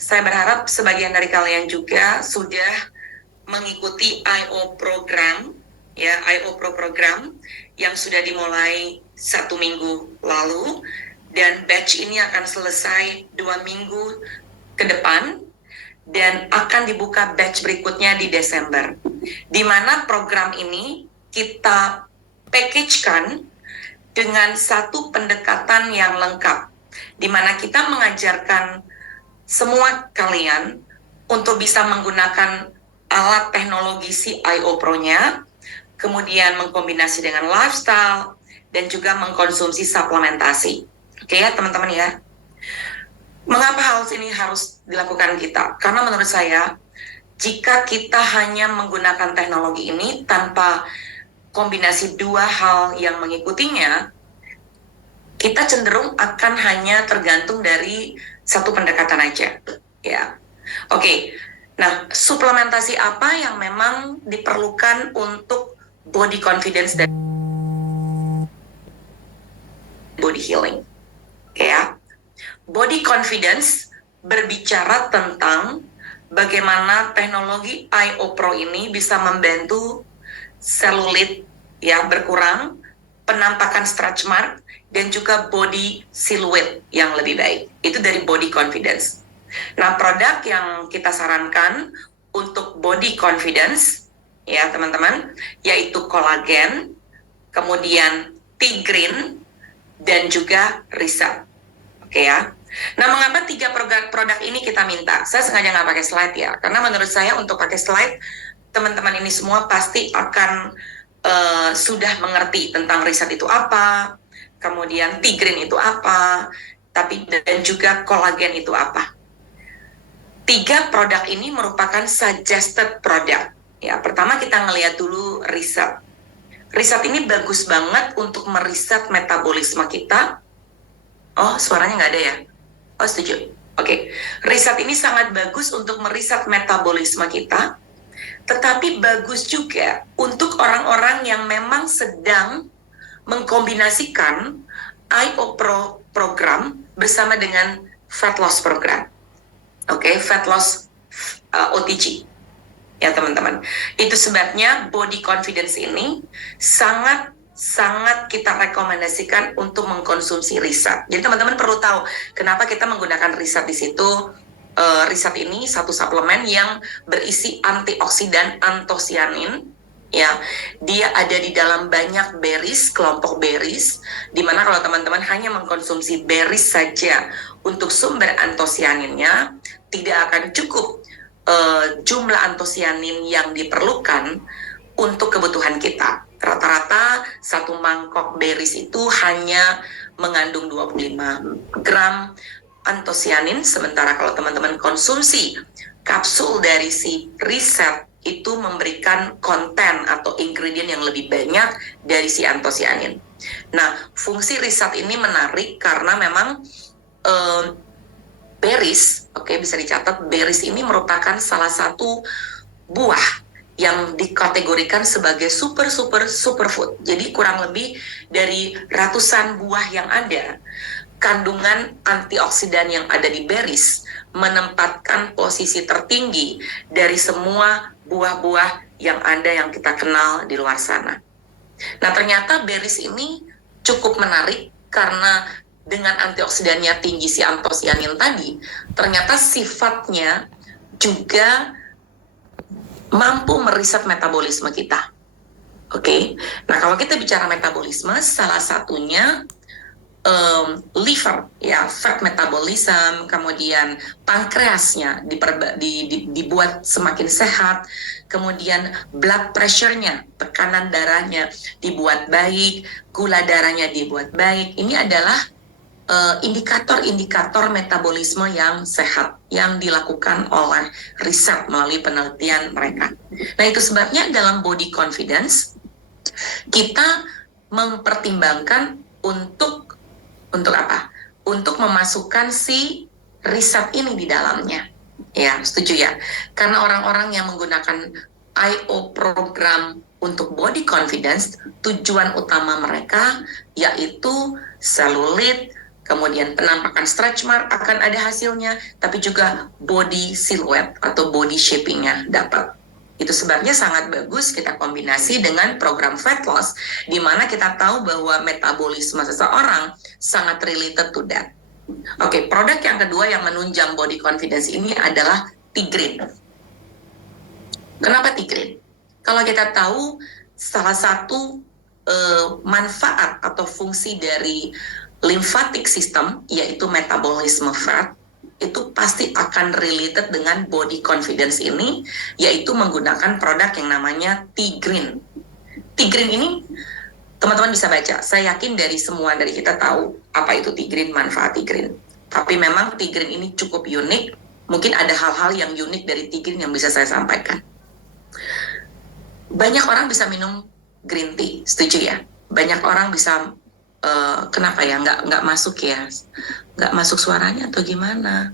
Saya berharap sebagian dari kalian juga sudah mengikuti I.O. program, ya, I.O. Pro program yang sudah dimulai 1 minggu lalu, dan batch ini akan selesai 2 minggu ke depan, dan akan dibuka batch berikutnya di Desember, di mana program ini kita package-kan dengan satu pendekatan yang lengkap, di mana kita mengajarkan semua kalian untuk bisa menggunakan alat teknologi CIO Pro-nya, kemudian mengkombinasi dengan lifestyle, dan juga mengkonsumsi suplementasi. Oke ya teman-teman ya. Mengapa hal ini harus dilakukan kita? Karena menurut saya, jika kita hanya menggunakan teknologi ini tanpa kombinasi dua hal yang mengikutinya, kita cenderung akan hanya tergantung dari satu pendekatan aja, ya. Oke, nah suplementasi apa yang memang diperlukan untuk body confidence dan body healing? Oke ya, body confidence berbicara tentang bagaimana teknologi I.O. Pro ini bisa membantu selulit ya berkurang, penampakan stretch mark, dan juga body silhouette yang lebih baik. Itu dari body confidence. Nah, produk yang kita sarankan untuk body confidence, ya teman-teman, yaitu kolagen, kemudian T-Green, dan juga Reset. Oke ya. Nah, mengapa 3 produk ini kita minta? Saya sengaja nggak pakai slide ya, karena menurut saya untuk pakai slide, teman-teman ini semua pasti akan sudah mengerti tentang Reset itu apa, kemudian T-Green itu apa, dan juga kolagen itu apa. 3 produk ini merupakan suggested product. Ya, pertama kita ngelihat dulu Reset. Reset ini bagus banget untuk meriset metabolisme kita. Oh, suaranya nggak ada ya? Oh, setuju. Oke. Reset ini sangat bagus untuk meriset metabolisme kita, tetapi bagus juga untuk orang-orang yang memang sedang mengkombinasikan I.O. Pro program bersama dengan fat loss program. Oke, fat loss OTG. Ya teman-teman, itu sebabnya body confidence ini sangat kita rekomendasikan untuk mengkonsumsi Reset. Jadi teman-teman perlu tahu kenapa kita menggunakan Reset di situ. Reset ini satu suplemen yang berisi antioksidan antosianin. Ya, dia ada di dalam banyak berries, kelompok berries, dimana kalau teman-teman hanya mengkonsumsi berries saja untuk sumber antosianinnya, tidak akan cukup jumlah antosianin yang diperlukan untuk kebutuhan kita. Rata-rata satu mangkok berries itu hanya mengandung 25 gram antosianin, sementara kalau teman-teman konsumsi kapsul dari si Reset itu memberikan konten atau ingredient yang lebih banyak dari si antosianin. Nah, fungsi Reset ini menarik karena memang berries, oke, bisa dicatat, berries ini merupakan salah satu buah yang dikategorikan sebagai superfood. Jadi kurang lebih dari ratusan buah yang ada, kandungan antioksidan yang ada di berries menempatkan posisi tertinggi dari semua buah-buah yang ada yang kita kenal di luar sana. Nah, ternyata berries ini cukup menarik karena dengan antioksidannya tinggi si antosianin tadi, ternyata sifatnya juga mampu meriset metabolisme kita. Oke, nah kalau kita bicara metabolisme, salah satunya liver, ya, fat metabolism, kemudian pankreasnya dibuat semakin sehat, kemudian blood pressure-nya, tekanan darahnya dibuat baik, gula darahnya dibuat baik. Ini adalah indikator-indikator metabolisme yang sehat yang dilakukan oleh Reset melalui penelitian mereka. Nah, itu sebabnya dalam body confidence kita mempertimbangkan untuk apa? Untuk memasukkan si Reset ini di dalamnya. Ya, setuju ya? Karena orang-orang yang menggunakan I.O. program untuk body confidence, tujuan utama mereka yaitu selulit, kemudian penampakan stretch mark akan ada hasilnya, tapi juga body silhouette atau body shaping-nya dapat. Itu sebabnya sangat bagus kita kombinasi dengan program fat loss, di mana kita tahu bahwa metabolisme seseorang sangat related to that. Oke, produk yang kedua yang menunjang body confidence ini adalah Tigrin. Kenapa Tigrin? Kalau kita tahu salah satu manfaat atau fungsi dari lymphatic system, yaitu metabolisme fat, itu pasti akan related dengan body confidence ini, yaitu menggunakan produk yang namanya Tigrin. Tigrin ini teman-teman bisa baca. Saya yakin dari kita tahu apa itu Tigrin, manfaat Tigrin. Tapi memang Tigrin ini cukup unik. Mungkin ada hal-hal yang unik dari Tigrin yang bisa saya sampaikan. Banyak orang bisa minum green tea, setuju ya? Banyak orang bisa, kenapa ya, nggak masuk ya? Nggak masuk suaranya atau gimana?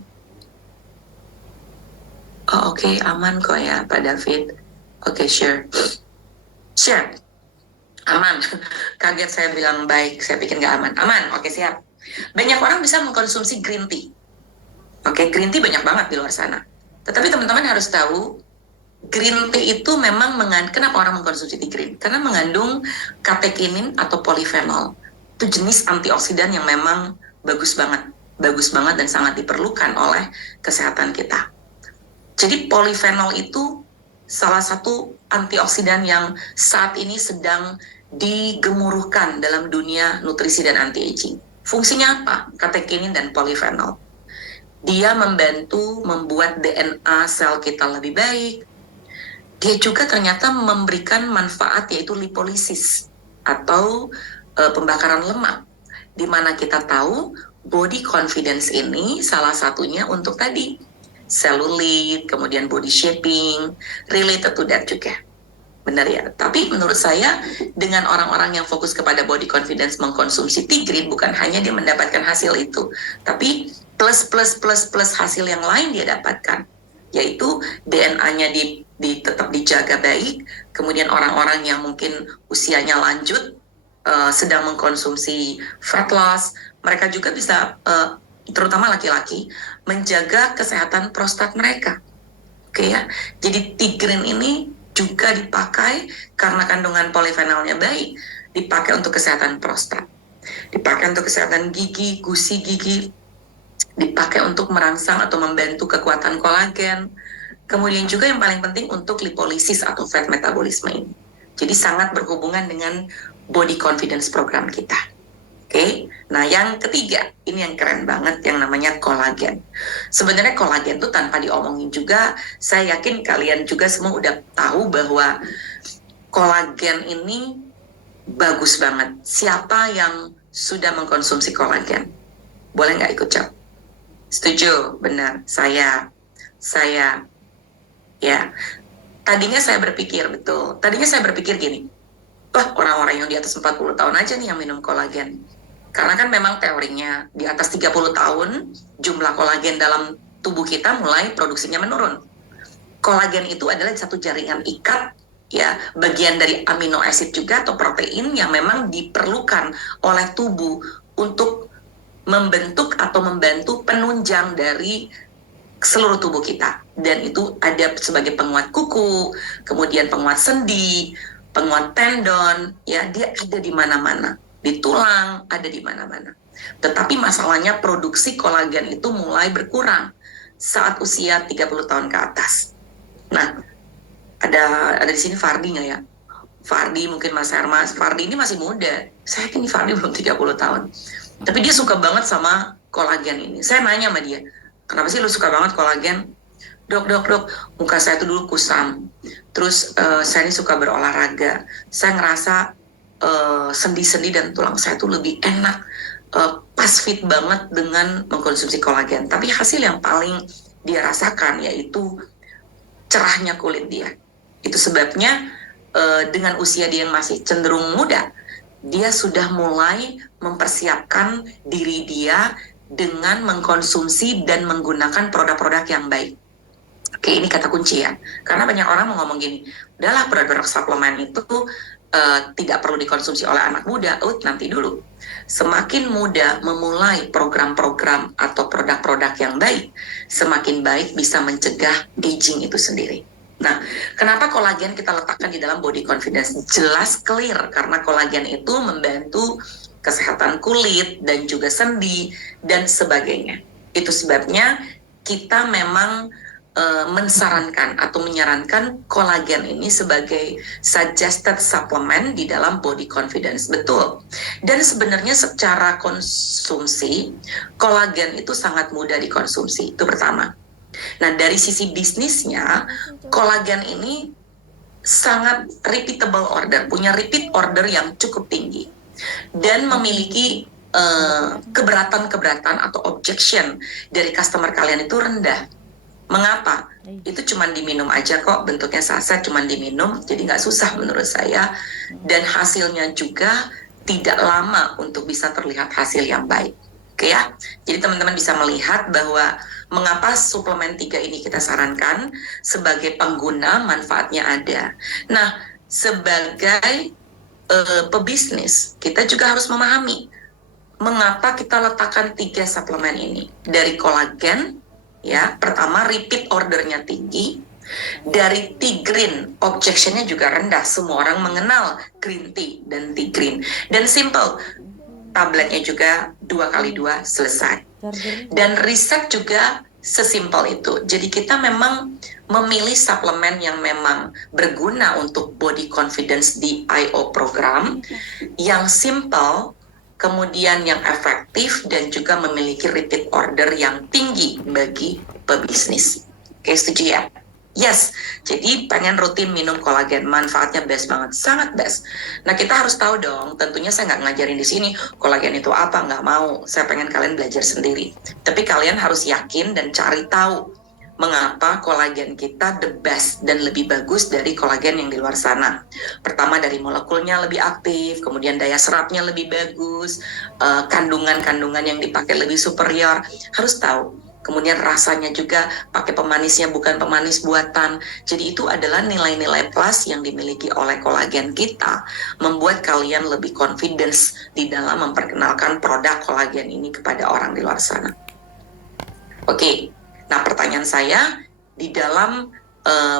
Oh oke, aman kok ya Pak David. Oke, share. Aman. Kaget saya bilang baik, saya pikir nggak aman. Aman, oke siap. Banyak orang bisa mengkonsumsi green tea. Oke, green tea banyak banget di luar sana. Tetapi teman-teman harus tahu, green tea itu memang kenapa orang mengkonsumsi tea green? Karena mengandung katekinin atau polifenol. Itu jenis antioksidan yang memang bagus banget dan sangat diperlukan oleh kesehatan kita. Jadi polifenol itu salah satu antioksidan yang saat ini sedang digemuruhkan dalam dunia nutrisi dan anti-aging. Fungsinya apa? Katekinin dan polifenol. Dia membantu membuat DNA sel kita lebih baik. Dia juga ternyata memberikan manfaat, yaitu lipolisis atau pembakaran lemak, di mana kita tahu body confidence ini salah satunya untuk tadi cellulite, kemudian body shaping, related to that juga. Benar ya? Tapi menurut saya dengan orang-orang yang fokus kepada body confidence mengkonsumsi Tigrin, bukan hanya dia mendapatkan hasil itu, tapi plus hasil yang lain dia dapatkan, yaitu DNA-nya tetap dijaga baik, kemudian orang-orang yang mungkin usianya lanjut sedang mengkonsumsi fat loss, mereka juga bisa terutama laki-laki menjaga kesehatan prostat mereka. Oke ya. Jadi Tigrin ini juga dipakai karena kandungan polifenolnya baik, dipakai untuk kesehatan prostat, dipakai untuk kesehatan gigi, gusi gigi, dipakai untuk merangsang atau membantu kekuatan kolagen, kemudian juga yang paling penting untuk lipolisis atau fat metabolisme ini. Jadi sangat berhubungan dengan body confidence program kita. Oke, nah yang ketiga, ini yang keren banget, yang namanya kolagen. Sebenarnya kolagen tuh tanpa diomongin juga, saya yakin kalian juga semua udah tahu bahwa kolagen ini bagus banget. Siapa yang sudah mengkonsumsi kolagen? Boleh nggak ikut jawab? Setuju, benar. Saya, ya. Tadinya saya berpikir gini, wah orang-orang yang di atas 40 tahun aja nih yang minum kolagen. Karena kan memang teorinya di atas 30 tahun jumlah kolagen dalam tubuh kita mulai produksinya menurun. Kolagen itu adalah satu jaringan ikat, ya, bagian dari amino acid juga atau protein yang memang diperlukan oleh tubuh untuk membentuk atau membantu penunjang dari seluruh tubuh kita. Dan itu ada sebagai penguat kuku, kemudian penguat sendi, penguat tendon, ya, dia ada di mana-mana. Di tulang, ada di mana-mana. Tetapi masalahnya produksi kolagen itu mulai berkurang saat usia 30 tahun ke atas. Nah, ada di sini Fardi nggak ya? Fardi, mungkin Mas Hermas. Fardi ini masih muda. Saya yakin Fardi belum 30 tahun. Tapi dia suka banget sama kolagen ini. Saya nanya sama dia, kenapa sih lu suka banget kolagen? Dok, muka saya tuh dulu kusam. Terus saya ini suka berolahraga. Saya ngerasa sendi-sendi dan tulang saya tuh lebih enak, pas fit banget dengan mengkonsumsi kolagen. Tapi hasil yang paling dia rasakan yaitu cerahnya kulit dia. Itu sebabnya dengan usia dia yang masih cenderung muda, dia sudah mulai mempersiapkan diri dia dengan mengkonsumsi dan menggunakan produk-produk yang baik. Oke, ini kata kunci ya. Karena banyak orang mau ngomong gini, udahlah produk-produk suplemen itu tidak perlu dikonsumsi oleh anak muda, nanti dulu. Semakin muda memulai program-program atau produk-produk yang baik, semakin baik bisa mencegah aging itu sendiri. Nah, kenapa kolagen kita letakkan di dalam body confidence? Jelas clear, karena kolagen itu membantu kesehatan kulit dan juga sendi dan sebagainya. Itu sebabnya kita memang mensarankan atau menyarankan kolagen ini sebagai suggested supplement di dalam body confidence. Betul. Dan sebenarnya secara konsumsi, kolagen itu sangat mudah dikonsumsi. Itu pertama. Nah, dari sisi bisnisnya, kolagen ini sangat repeatable order, punya repeat order yang cukup tinggi. Dan memiliki keberatan-keberatan atau objection dari customer kalian itu rendah. Mengapa? Itu cuma diminum aja kok, bentuknya saset, cuma diminum, jadi nggak susah menurut saya. Dan hasilnya juga tidak lama untuk bisa terlihat hasil yang baik. Oke ya, jadi teman-teman bisa melihat bahwa mengapa suplemen 3 ini kita sarankan sebagai pengguna, manfaatnya ada. Nah, sebagai pebisnis, kita juga harus memahami mengapa kita letakkan 3 suplemen ini. Dari kolagen, ya, pertama repeat ordernya tinggi. Dari tea green, objectionnya juga rendah. Semua orang mengenal green tea dan tea green. Dan simple, tabletnya juga 2x2 selesai. Dan riset juga sesimpel itu. Jadi kita memang memilih suplemen yang memang berguna untuk body confidence di IO program, yang simple, kemudian yang efektif, dan juga memiliki repeat order yang tinggi bagi pebisnis. Oke, setuju ya? Yes, jadi pengen rutin minum kolagen, manfaatnya best banget, sangat best. Nah, kita harus tahu dong, tentunya saya nggak ngajarin di sini kolagen itu apa, nggak mau. Saya pengen kalian belajar sendiri. Tapi kalian harus yakin dan cari tahu mengapa kolagen kita the best dan lebih bagus dari kolagen yang di luar sana. Pertama, dari molekulnya lebih aktif, kemudian daya serapnya lebih bagus, kandungan-kandungan yang dipakai lebih superior, harus tahu. Kemudian rasanya juga pakai pemanisnya bukan pemanis buatan. Jadi itu adalah nilai-nilai plus yang dimiliki oleh kolagen kita, membuat kalian lebih confidence di dalam memperkenalkan produk kolagen ini kepada orang di luar sana. Oke, nah pertanyaan saya, di dalam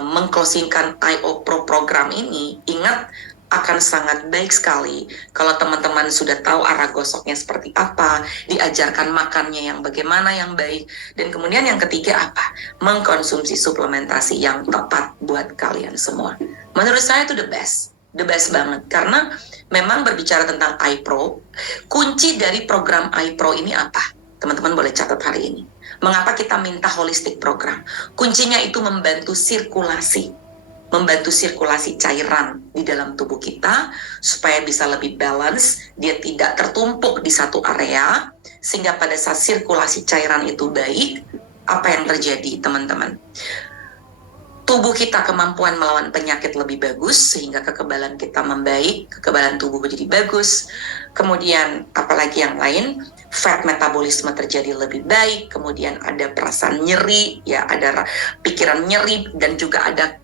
mengclosingkan IO Pro program ini, ingat akan sangat baik sekali kalau teman-teman sudah tahu arah gosoknya seperti apa, diajarkan makannya yang bagaimana yang baik, dan kemudian yang ketiga apa? Mengkonsumsi suplementasi yang tepat buat kalian semua. Menurut saya itu the best banget, karena memang berbicara tentang iPro, kunci dari program iPro ini apa? Teman-teman boleh catat hari ini. Mengapa kita minta holistic program? Kuncinya itu membantu sirkulasi cairan di dalam tubuh kita supaya bisa lebih balance, dia tidak tertumpuk di satu area, sehingga pada saat sirkulasi cairan itu baik, apa yang terjadi teman-teman? Tubuh kita kemampuan melawan penyakit lebih bagus, sehingga kekebalan kita membaik, kekebalan tubuh menjadi bagus. Kemudian apalagi yang lain, fat metabolisme terjadi lebih baik, kemudian ada perasaan nyeri, ya ada pikiran nyeri, dan juga ada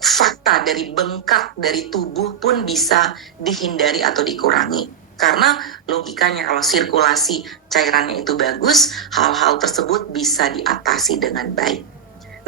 fakta dari bengkak dari tubuh pun bisa dihindari atau dikurangi. Karena logikanya kalau sirkulasi cairannya itu bagus, hal-hal tersebut bisa diatasi dengan baik.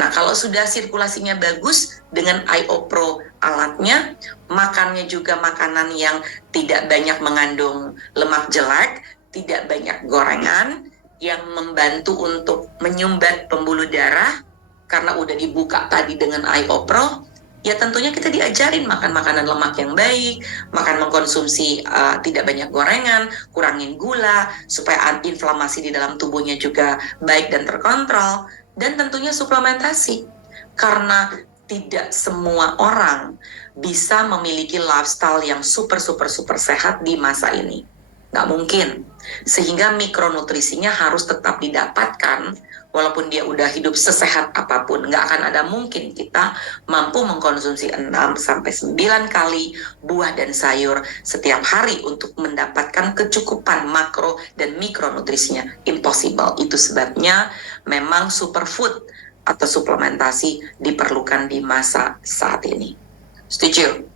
Nah, kalau sudah sirkulasinya bagus dengan IO Pro alatnya, makannya juga makanan yang tidak banyak mengandung lemak jelek, tidak banyak gorengan, yang membantu untuk menyumbat pembuluh darah, karena udah dibuka tadi dengan IO Pro, ya tentunya kita diajarin makan makanan lemak yang baik, makan mengkonsumsi tidak banyak gorengan, kurangin gula, supaya inflamasi di dalam tubuhnya juga baik dan terkontrol. Dan tentunya suplementasi, karena tidak semua orang bisa memiliki lifestyle yang super sehat di masa ini. Nggak mungkin. Sehingga mikronutrisinya harus tetap didapatkan, walaupun dia udah hidup sesehat apapun. Nggak akan ada mungkin kita mampu mengkonsumsi 6-9 kali buah dan sayur setiap hari untuk mendapatkan kecukupan makro dan mikronutrisinya. Impossible. Itu sebabnya memang superfood atau suplementasi diperlukan di masa saat ini. Setuju?